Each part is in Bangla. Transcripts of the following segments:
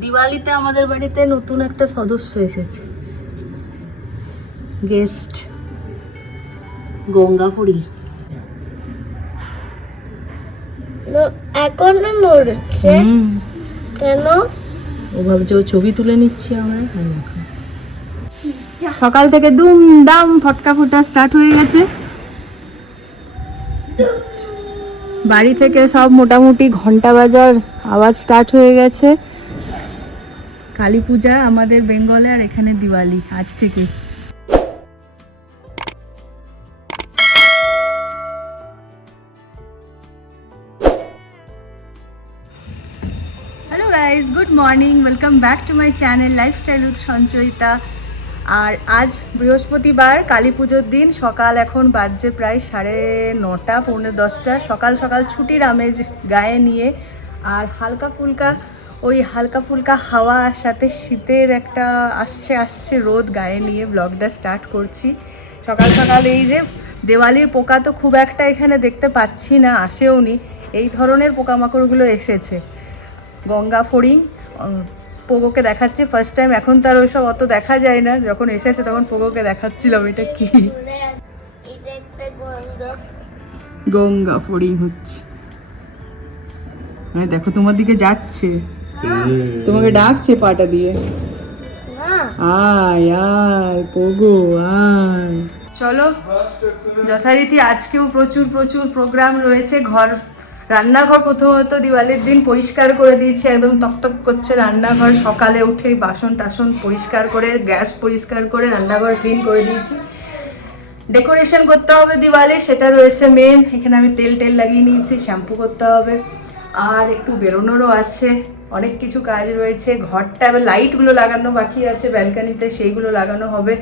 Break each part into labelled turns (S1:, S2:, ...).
S1: দিওয়ালিতে আমাদের বাড়িতে নতুন একটা সদস্য এসেছে গেস্ট গঙ্গাপুরী
S2: এখনো নড়ছে কেন ও
S1: ভাবছে ছবি তুলে নিচ্ছি আমরা সকাল থেকে দুমদাম ফটকা ফুটা স্টার্ট হয়ে গেছে বাড়ি থেকে সব মোটামুটি ঘন্টা বাজার আওয়াজ স্টার্ট হয়ে গেছে কালী পূজা আমাদের বেঙ্গলে আর এখানে দিওয়ালি আজ থেকে hello good morning welcome back to my channel lifestyle with Sanchayita আর আজ বৃহস্পতিবার কালী পুজোর দিন সকাল এখন বাজছে প্রায় সাড়ে নটা পৌনে দশটা সকাল সকাল ছুটির আমেজ গায়ে নিয়ে আর হালকা ফুলকা ওই হালকা ফুলকা হাওয়া সাথে শীতের একটা আসছে আসছে রোদ গায়ে নিয়ে ব্লগটা স্টার্ট করছি সকাল সকাল এই যে দেওয়ালির পোকা তো খুব একটা এখানে দেখতে পাচ্ছি না আসেও নি এই ধরনের পোকামাকড়গুলো এসেছে গঙ্গা ফড়িং পোগোকে দেখাচ্ছে ফার্স্ট টাইম এখন তার ওইসব অত দেখা যায় না যখন এসেছে তখন পোগোকে দেখাচ্ছিলাম এটা কি গঙ্গা ফড়িং হচ্ছে মানে দেখো তোমার দিকে যাচ্ছে তোমাকে ডাকছে পাটা দিয়ে আয় আয় পোগো আয় চলো যথারীতি আজকেও প্রচুর প্রচুর প্রোগ্রাম রয়েছে ঘর রান্নাঘর প্রথমত দিওয়ালির দিন পরিষ্কার করে দিয়েছি একদম তকতক করছে রান্নাঘর সকালে উঠে বাসন টাসন পরিষ্কার করে গ্যাস পরিষ্কার করে রান্নাঘর ক্লিন করে দিয়েছি ডেকোরেশন করতে হবে দিওয়ালি সেটা রয়েছে মেন এখানে আমি তেল টেল লাগিয়ে নিয়েছি শ্যাম্পু করতে হবে আর একটু বেরোনোরও আছে অনেক কিছু কাজ রয়েছে ঘরটা এবার লাইটগুলো লাগানো বাকি আছে ব্যালকানিতে সেইগুলো লাগানো হবে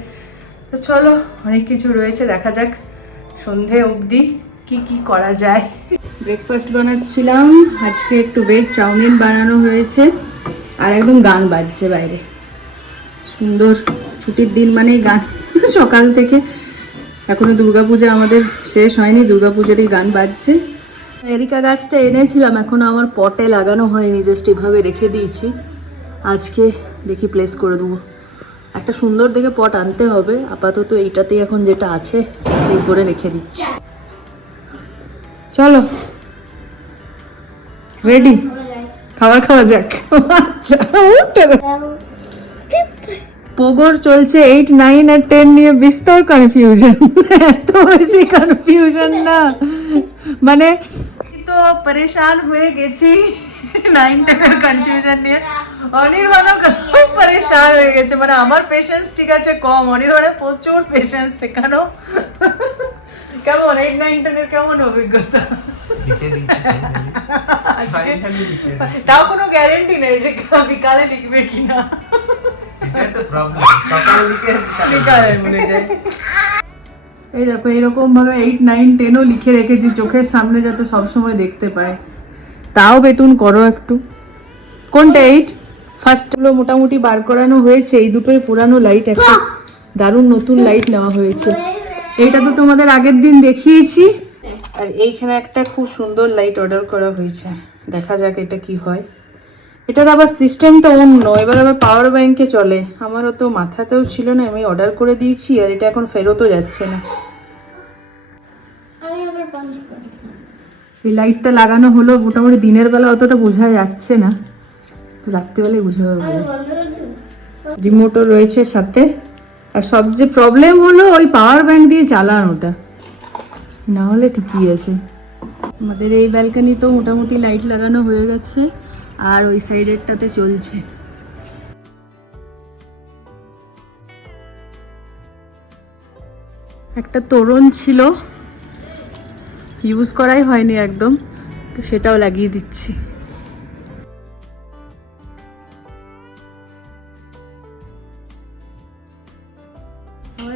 S1: তো চলো অনেক কিছু রয়েছে দেখা যাক সন্ধে অবধি কি কি করা যায় ব্রেকফাস্ট বানাচ্ছিলাম আজকে একটু ভেজ চাউমিন বানানো হয়েছে আর একদম গান বাজছে বাইরে সুন্দর ছুটির দিন মানেই গান সকাল থেকে এখনো দুর্গাপূজা আমাদের শেষ হয়নি দুর্গাপূজারই গান বাজছে এরিকা গাছটা এনেছিলাম এখন আমার পটে লাগানো হয়নি জাস্ট এভাবে রেখে দিয়েছি আজকে দেখি প্লেস করে দেবো একটা সুন্দর দেখে পট আনতে হবে আপাতত এইটাতেই এখন যেটা আছে সেই করে রেখে দিচ্ছি চলো রেডি খাবার খাওয়া যাক আচ্ছা পোগোর চলছে এইট নাইন আর টেন নিয়ে বিস্তর কনফিউশন এত বেশি কনফিউশন না মানে তো পরেশান হয়ে গেছি নাইন টেনের কনফিউশন নিয়ে অনির্বাণও খুব পরেশান হয়ে গেছে মানে আমার পেশেন্স ঠিক আছে কম অনির্বাণের প্রচুর পেশেন্স সেখানেও কেমন এইট নাইন টেনের কেমন অভিজ্ঞতা তাও কোনো গ্যারেন্টি নেই যে বিকালে লিখবে কিনা
S3: এটা তো প্রবলেম সকালে লিখে বিকালে
S1: ভুলে যায় এই দেখো ভাবে এইট নাইন টেনও লিখে রেখেছি চোখের সামনে যাতে সবসময় দেখতে পায় তাও বেতন করো একটু কোনটা এইট ফার্স্টগুলো মোটামুটি বার করানো হয়েছে এই দুটোই পুরানো লাইট একটা হ্যাঁ। দারুণ নতুন লাইট নেওয়া হয়েছে এইটা তো তোমাদের আগের দিন দেখিয়েছি আর এইখানে একটা খুব সুন্দর লাইট অর্ডার করা হয়েছে দেখা যাক এটা কি হয় এটার আবার সিস্টেমটা অন্য এবার আবার পাওয়ার ব্যাংকে চলে আমারও তো মাথাতেও ছিল না আমি অর্ডার করে দিয়েছি আর এটা এখন ফেরতও যাচ্ছে না এই লাইটটা লাগানো হলো মোটামুটি দিনের বেলা অতটা বোঝা যাচ্ছে না তো রাত্রিবেলায় বুঝে যাবে রিমোটও রয়েছে সাথে আর সবচেয়ে প্রবলেম হলো ওই পাওয়ার ব্যাংক দিয়ে চালানোটা না হলে ঠিকই আছে আমাদের এই ব্যালকানিতেও মোটামুটি লাইট লাগানো হয়ে গেছে আর ওই সাইডেরটাতে চলছে একটা তোরণ ছিল ইউজ করাই হয়নি একদম তো সেটাও লাগিয়ে দিচ্ছি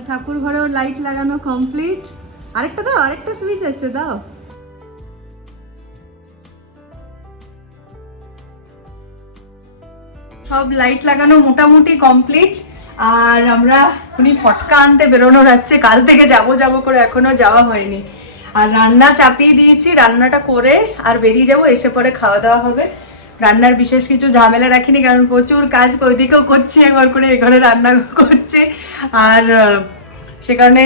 S1: ঠাকুর ঘরেও লাইট লাগানো কমপ্লিট আরেকটা দাও আরেকটা সুইচ আছে দাও সব লাইট লাগানো মোটামুটি কমপ্লিট আর আমরা উনি ফটকা আনতে বেরোনোর হচ্ছে কাল থেকে যাব যাব করে এখনো যাওয়া হয়নি আর রান্না চাপিয়ে দিয়েছি রান্নাটা করে আর বেরিয়ে যাব এসে পরে খাওয়া দাওয়া হবে রান্নার বিশেষ কিছু ঝামেলা রাখিনি কারণ প্রচুর কাজ ওইদিকেও করছে একবার করে এখানে রান্না করছে আর সে কারণে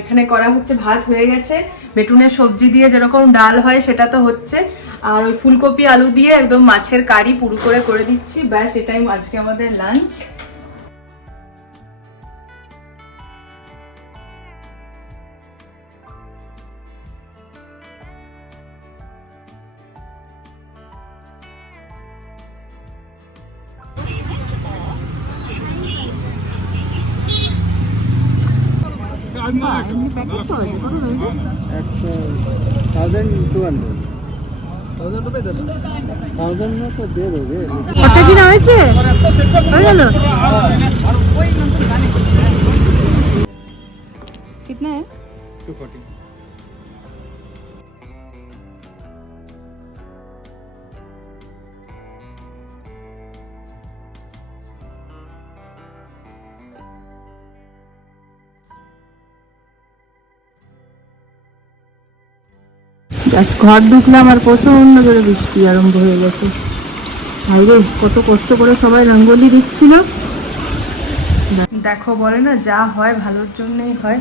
S1: এখানে করা হচ্ছে ভাত হয়ে গেছে বেটুনের সবজি দিয়ে যেরকম ডাল হয় সেটা তো হচ্ছে আর ওই ফুলকপি আলু দিয়ে একদম মাছের কারি পুরু করে করে দিচ্ছি ব্যাস এটাই আজকে আমাদের লাঞ্চ কত কিনা হয়েছে হয়ে গেল
S4: कितना है
S5: 240
S1: জাস্ট আচ্ছা, আচ্ছা, ঘর ঢুকলাম আর প্রচণ্ড করে বৃষ্টি আরম্ভ হয়ে গেছে ভাইরে কত কষ্ট করে সবাই রঙ্গোলি দিচ্ছিল দেখো বলে না যা হয় ভালোর জন্যই হয়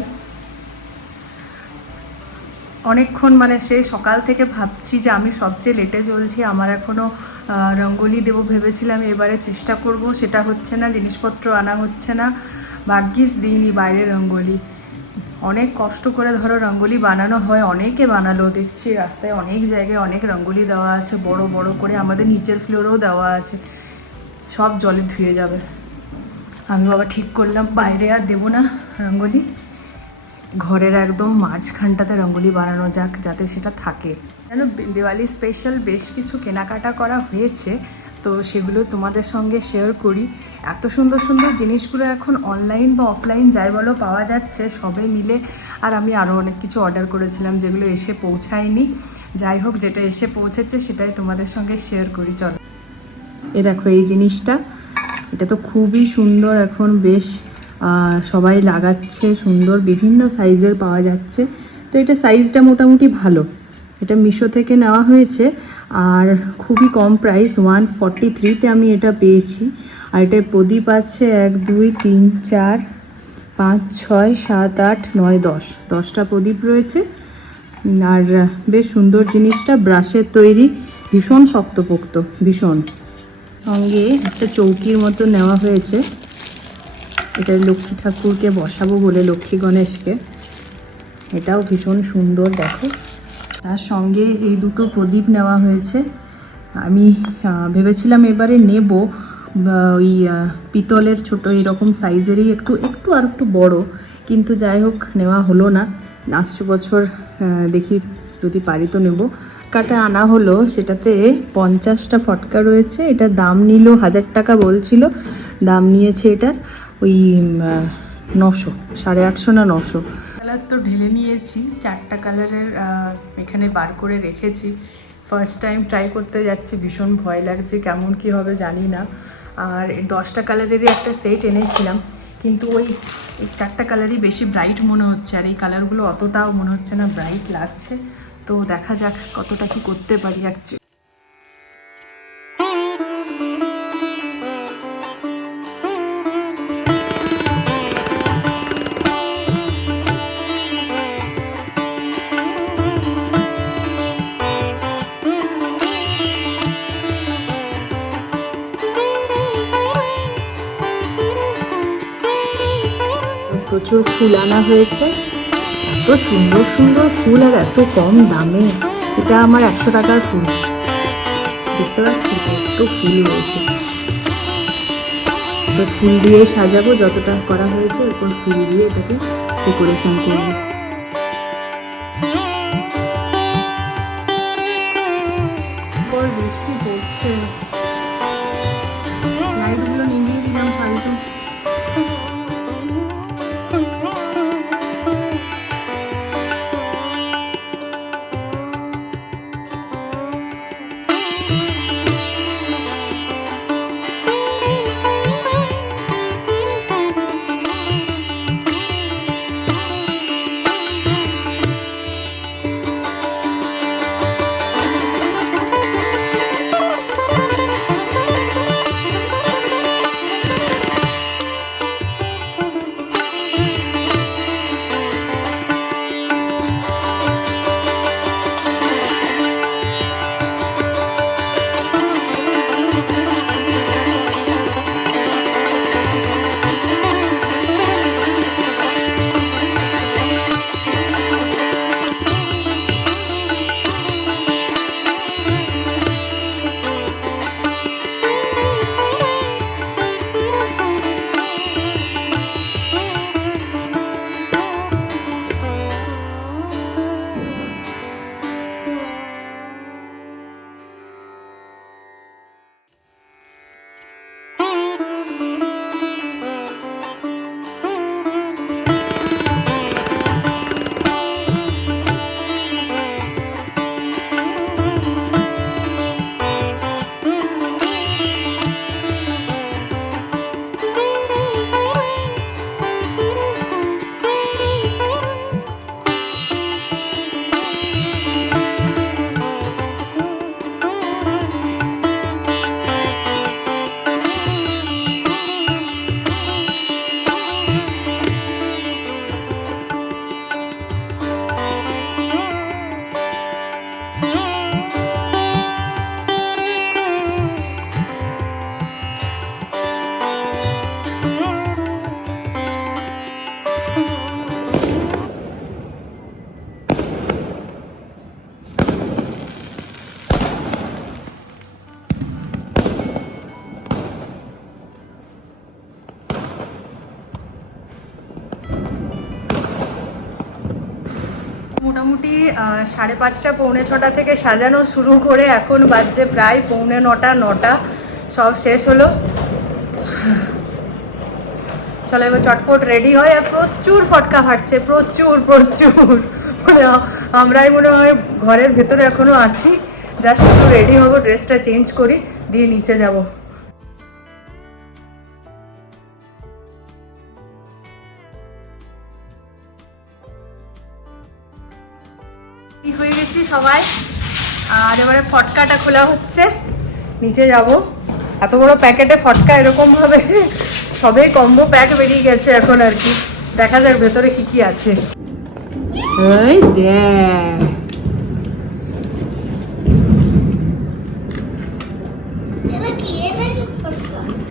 S1: অনেকক্ষণ মানে সেই সকাল থেকে ভাবছি যে আমি সবচেয়ে লেটে চলছি আমার এখনও রঙ্গোলি দেবো ভেবেছিলাম এবারে চেষ্টা করব সেটা হচ্ছে না জিনিসপত্র আনা হচ্ছে না ভাগ্যিস দিইনি বাইরে রঙ্গোলি অনেক কষ্ট করে ধরো রঙ্গোলি বানানো হয় অনেকে বানালো দেখছি রাস্তায় অনেক জায়গায় অনেক রঙ্গোলি দেওয়া আছে বড় বড় করে আমাদের নিচের ফ্লোরেও দেওয়া আছে সব জলে ধুয়ে যাবে আমি বাবা ঠিক করলাম বাইরে আর দেবো না রঙ্গোলি ঘরের একদম মাঝখানটাতে রঙ্গোলি বানানো যাক যাতে সেটা থাকে যেন দেওয়ালি স্পেশাল বেশ কিছু কেনাকাটা করা হয়েছে তো সেগুলো তোমাদের সঙ্গে শেয়ার করি এত সুন্দর সুন্দর জিনিসগুলো এখন অনলাইন বা অফলাইন যাই বলো পাওয়া যাচ্ছে সবাই মিলে আর আমি আরও অনেক কিছু অর্ডার করেছিলাম যেগুলো এসে পৌঁছায়নি যাই হোক যেটা এসে পৌঁছেছে সেটাই তোমাদের সঙ্গে শেয়ার করি চলো এ দেখো এই জিনিসটা এটা তো খুবই সুন্দর এখন বেশ সবাই লাগাচ্ছে সুন্দর বিভিন্ন সাইজের পাওয়া যাচ্ছে তো এটা সাইজটা মোটামুটি ভালো এটা মিশো থেকে নেওয়া হয়েছে আর খুবই কম প্রাইস ওয়ান ফর্টি থ্রিতে আমি এটা পেয়েছি আর এটা প্রদীপ আছে এক দুই তিন চার পাঁচ ছয় সাত আট নয় দশ দশটা প্রদীপ রয়েছে আর বেশ সুন্দর জিনিসটা ব্রাশের তৈরি ভীষণ শক্তপোক্ত ভীষণ সঙ্গে একটা চৌকির মতো নেওয়া হয়েছে এটা লক্ষ্মী ঠাকুরকে বসাবো বলে লক্ষ্মী গণেশকে এটাও ভীষণ সুন্দর দেখো তার সঙ্গে এই দুটো প্রদীপ নেওয়া হয়েছে আমি ভেবেছিলাম এবারে নেব ওই পিতলের ছোটো এরকম সাইজেরই একটু একটু আর একটু বড় কিন্তু যাই হোক নেওয়া হলো না লাস্ট বছর দেখি যদি পারি তো নেব কাটা আনা হলো সেটাতে পঞ্চাশটা ফটকা রয়েছে এটা দাম নিল হাজার টাকা বলছিল দাম নিয়েছে এটার ওই নশো সাড়ে আটশো না নশো কালার তো ঢেলে নিয়েছি চারটা কালারের এখানে বার করে রেখেছি ফার্স্ট টাইম ট্রাই করতে যাচ্ছি ভীষণ ভয় লাগছে কেমন কি হবে জানি না আর দশটা কালারেরই একটা সেট এনেছিলাম কিন্তু ওই চারটা কালারই বেশি ব্রাইট মনে হচ্ছে আর এই কালারগুলো অতটাও মনে হচ্ছে না ব্রাইট লাগছে তো দেখা যাক কতটা কি করতে পারি একচুয়ালি প্রচুর ফুল আনা হয়েছে এত সুন্দর সুন্দর ফুল আর এত কম দামে এটা আমার একশো টাকার ফুল দেখতে পাচ্ছি একটু ফুল রয়েছে ফুল দিয়ে সাজাবো যতটা করা হয়েছে এরপর ফুল দিয়ে এটাকে ডেকোরেশন করবো মোটামুটি সাড়ে পাঁচটা পৌনে ছটা থেকে সাজানো শুরু করে এখন বাজছে প্রায় পৌনে নটা নটা সব শেষ হলো চলো এবার চটপট রেডি হয় আর প্রচুর ফটকা ফাটছে প্রচুর প্রচুর মানে আমরাই মনে হয় ঘরের ভেতরে এখনও আছি যা শুধু রেডি হবো ড্রেসটা চেঞ্জ করি দিয়ে নিচে যাবো পেয়েছি সবাই আর এবারে ফটকাটা খোলা হচ্ছে নিচে যাব এত বড় প্যাকেটে ফটকা এরকম হবে সবে কম্বো প্যাক বেরিয়ে গেছে এখন আর কি দেখা যাক ভেতরে কি কি আছে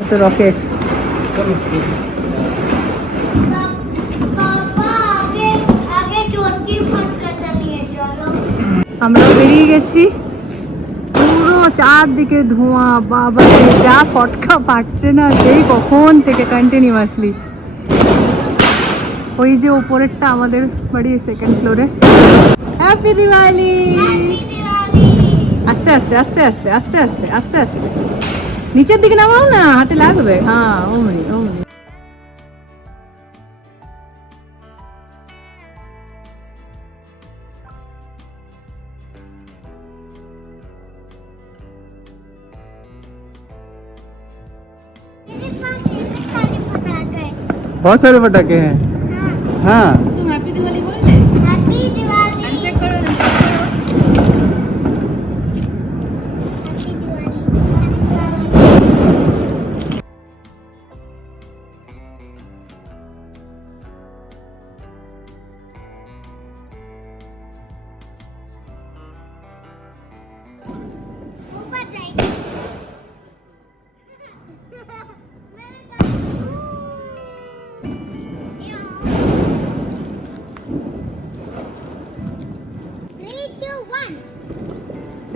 S1: এই রকেট আমরা বেরিয়ে গেছি পুরো চারদিকে ধোঁয়া বাবা যা ফটকা পাচ্ছে না সেই কখন থেকে কন্টিনিউয়াসলি ওই যে উপরেরটা আমাদের বাড়ি সেকেন্ড ফ্লোরে হ্যাপি দিওয়ালি আস্তে আস্তে আস্তে আস্তে আস্তে আস্তে আস্তে আস্তে নিচের দিকে নামাও না হাতে লাগবে হ্যাঁ ওমনি ওমনি
S6: बहुत सारे पटाखे हैं हाँ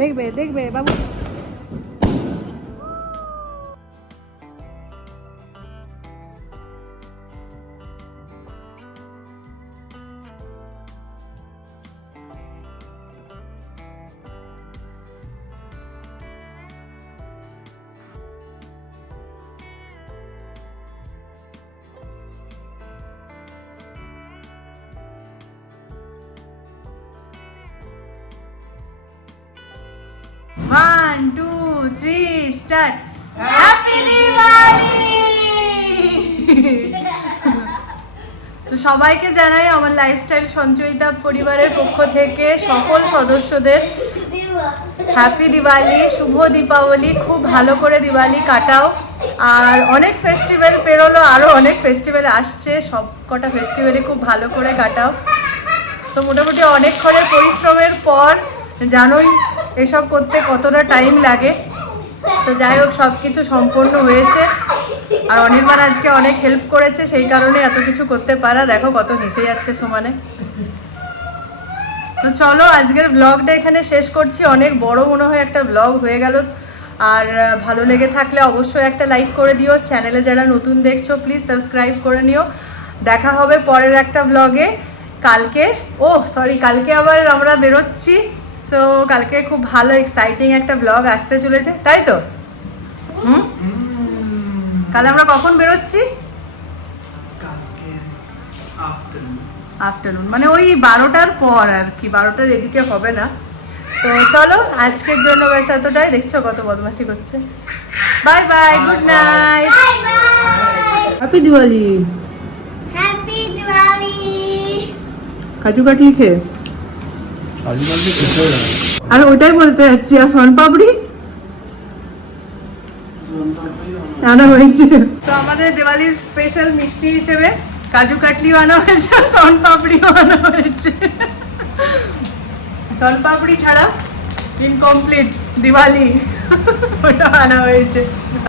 S1: দেখবে দেখবে বাবু one two three start happy Diwali তো সবাইকে জানাই আমার লাইফস্টাইল সঞ্চয়িতা পরিবারের পক্ষ থেকে সকল সদস্যদের হ্যাপি দিওয়ালি শুভ দীপাবলি খুব ভালো করে দিওয়ালি কাটাও আর অনেক ফেস্টিভ্যাল পেরোলো আরও অনেক ফেস্টিভ্যাল আসছে সব কটা ফেস্টিভ্যালে খুব ভালো করে কাটাও তো মোটামুটি অনেকক্ষণের পরিশ্রমের পর জানোই এসব করতে কতটা টাইম লাগে তো যাই হোক সব কিছু সম্পূর্ণ হয়েছে আর অনির্বাণ আজকে অনেক হেল্প করেছে সেই কারণে এত কিছু করতে পারা দেখো কত হেসে যাচ্ছে সমানে তো চলো আজকের ব্লগটা এখানে শেষ করছি অনেক বড় মনে হয় একটা ব্লগ হয়ে গেল আর ভালো লেগে থাকলে অবশ্যই একটা লাইক করে দিও চ্যানেলে যারা নতুন দেখছো প্লিজ সাবস্ক্রাইব করে নিও দেখা হবে পরের একটা ব্লগে কালকে ও oh, সরি কালকে আবার আমরা বেরোচ্ছি সো কালকে খুব ভালো এক্সাইটিং একটা ব্লগ আসতে চলেছে তাই তো কাল আমরা কখন বেরোচ্ছি আফটারনুন মানে ওই বারোটার পর আর কি বারোটার এদিকে হবে না তো চলো আজকের জন্য ব্যাস এতটাই দেখছো কত বদমাসি করছে bye bye good night happy Diwali
S7: happy Diwali
S1: kaju katli খেয়ে আর ওটাই বলতে যাচ্ছি আর সোন পাপড়ি আনা হয়েছে তো আমাদের দিওয়ালির স্পেশাল মিষ্টি হিসেবে কাজু কাটলিও আনা হয়েছে আর সোন পাপড়িও আনা হয়েছে সোন পাপড়ি ছাড়া ইনকমপ্লিট দিওয়ালি ওটা আনা হয়েছে